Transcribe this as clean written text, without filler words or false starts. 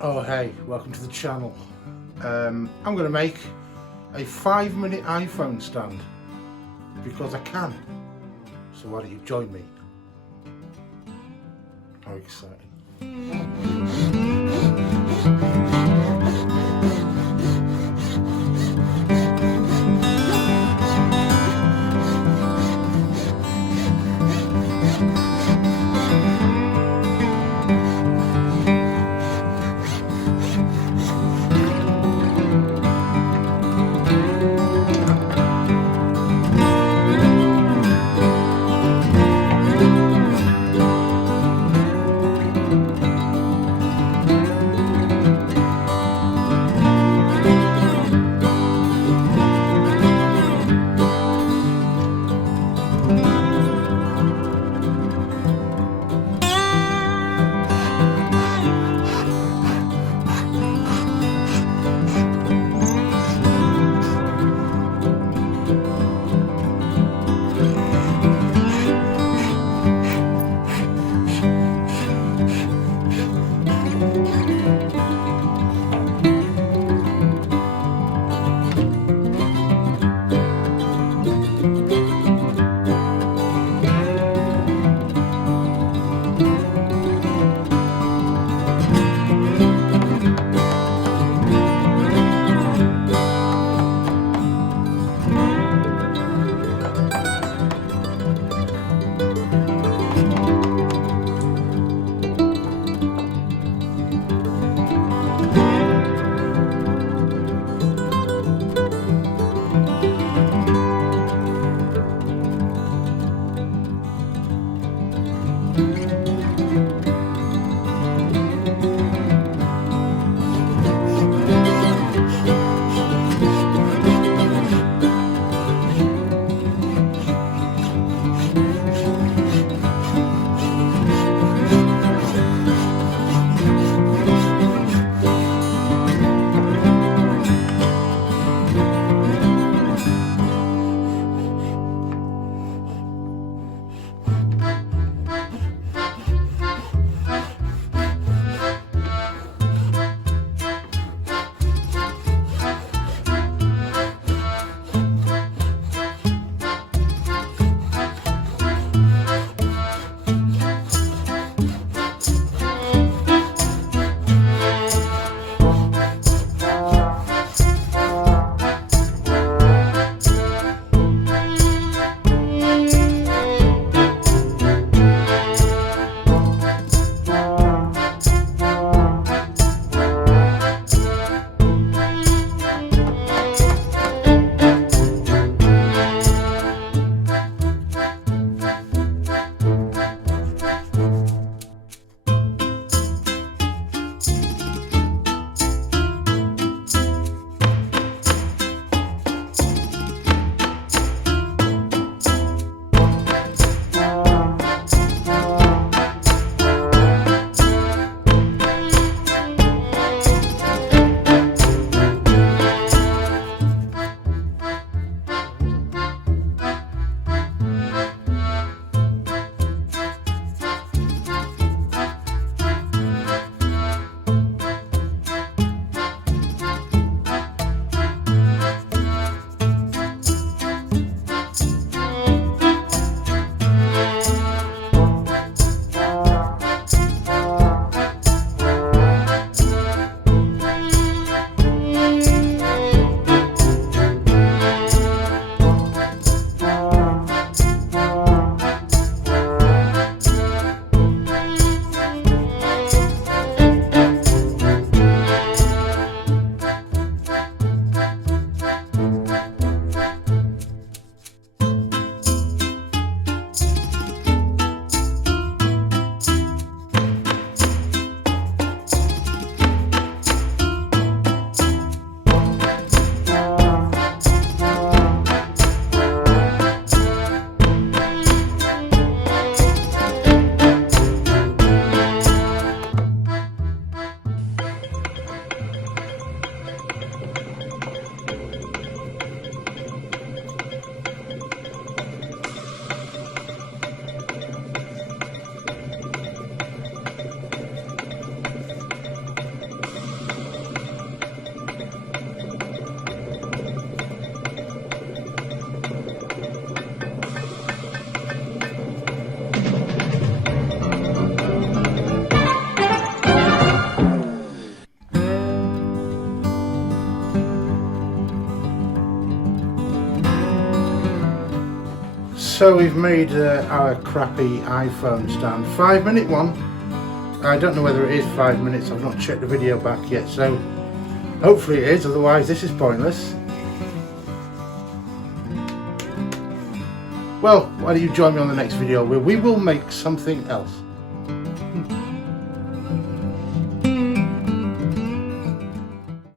Oh hey, welcome to the channel. I'm going to make a 5-minute iPhone stand because I can. So why don't you join me? How exciting. so we've made our crappy iPhone stand. 5-minute one. I don't know whether it is 5 minutes, I've not checked the video back yet, so hopefully it is, otherwise this is pointless. Well, why don't you join me on the next video where we will make something else.